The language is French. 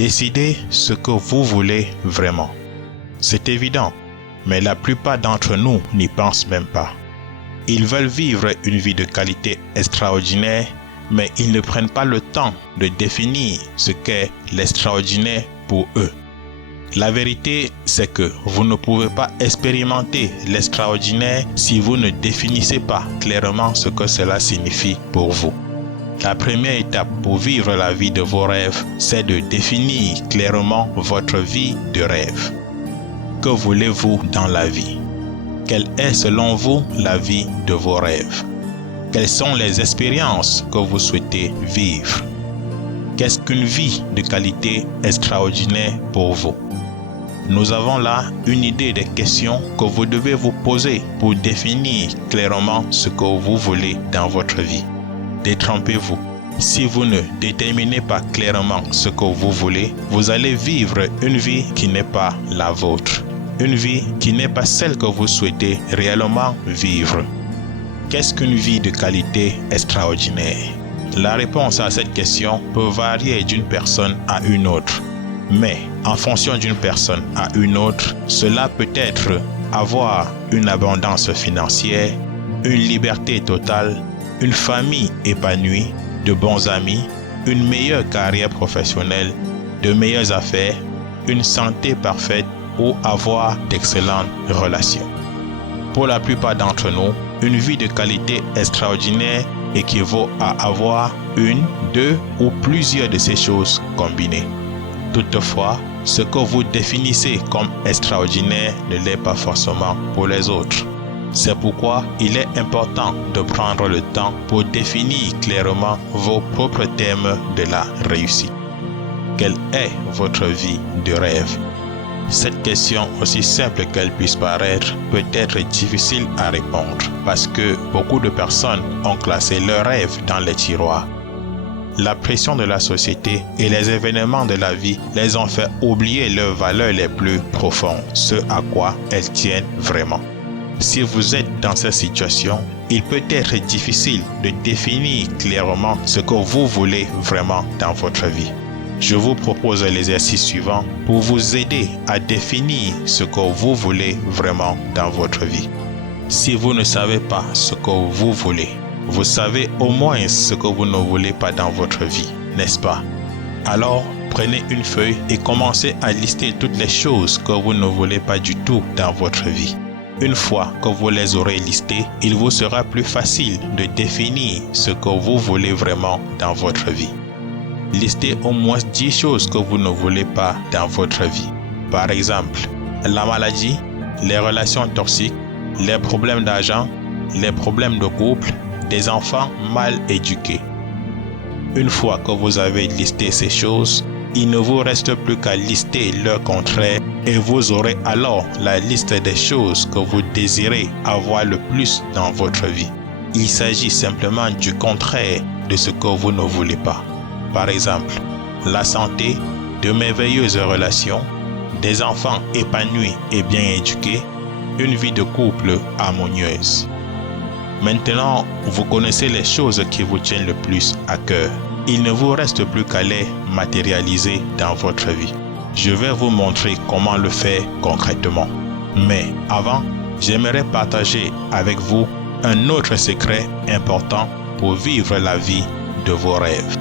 Décidez ce que vous voulez vraiment. C'est évident, mais la plupart d'entre nous n'y pensent même pas. Ils veulent vivre une vie de qualité extraordinaire, mais ils ne prennent pas le temps de définir ce qu'est l'extraordinaire pour eux. La vérité, c'est que vous ne pouvez pas expérimenter l'extraordinaire si vous ne définissez pas clairement ce que cela signifie pour vous. La première étape pour vivre la vie de vos rêves, c'est de définir clairement votre vie de rêve. Que voulez-vous dans la vie? Quelle est selon vous la vie de vos rêves? Quelles sont les expériences que vous souhaitez vivre? Qu'est-ce qu'une vie de qualité extraordinaire pour vous? Nous avons là une idée des questions que vous devez vous poser pour définir clairement ce que vous voulez dans votre vie. Détrompez-vous. Si vous ne déterminez pas clairement ce que vous voulez, vous allez vivre une vie qui n'est pas la vôtre. Une vie qui n'est pas celle que vous souhaitez réellement vivre. Qu'est-ce qu'une vie de qualité extraordinaire? La réponse à cette question peut varier d'une personne à une autre. Mais en fonction d'une personne à une autre, cela peut être avoir une abondance financière, une liberté totale, une famille épanouie, de bons amis, une meilleure carrière professionnelle, de meilleures affaires, une santé parfaite ou avoir d'excellentes relations. Pour la plupart d'entre nous, une vie de qualité extraordinaire équivaut à avoir une, deux ou plusieurs de ces choses combinées. Toutefois, ce que vous définissez comme extraordinaire ne l'est pas forcément pour les autres. C'est pourquoi il est important de prendre le temps pour définir clairement vos propres thèmes de la réussite. Quelle est votre vie de rêve? Cette question, aussi simple qu'elle puisse paraître, peut être difficile à répondre parce que beaucoup de personnes ont classé leurs rêves dans les tiroirs. La pression de la société et les événements de la vie les ont fait oublier leurs valeurs les plus profondes, ce à quoi elles tiennent vraiment. Si vous êtes dans cette situation, il peut être difficile de définir clairement ce que vous voulez vraiment dans votre vie. Je vous propose l'exercice suivant pour vous aider à définir ce que vous voulez vraiment dans votre vie. Si vous ne savez pas ce que vous voulez, vous savez au moins ce que vous ne voulez pas dans votre vie, n'est-ce pas? Alors, prenez une feuille et commencez à lister toutes les choses que vous ne voulez pas du tout dans votre vie. Une fois que vous les aurez listées, il vous sera plus facile de définir ce que vous voulez vraiment dans votre vie. Listez au moins 10 choses que vous ne voulez pas dans votre vie. Par exemple, la maladie, les relations toxiques, les problèmes d'argent, les problèmes de couple, des enfants mal éduqués. Une fois que vous avez listé ces choses, il ne vous reste plus qu'à lister leur contraire et vous aurez alors la liste des choses que vous désirez avoir le plus dans votre vie. Il s'agit simplement du contraire de ce que vous ne voulez pas. Par exemple, la santé, de merveilleuses relations, des enfants épanouis et bien éduqués, une vie de couple harmonieuse. Maintenant, vous connaissez les choses qui vous tiennent le plus à cœur. Il ne vous reste plus qu'à les matérialiser dans votre vie. Je vais vous montrer comment le faire concrètement. Mais avant, j'aimerais partager avec vous un autre secret important pour vivre la vie de vos rêves.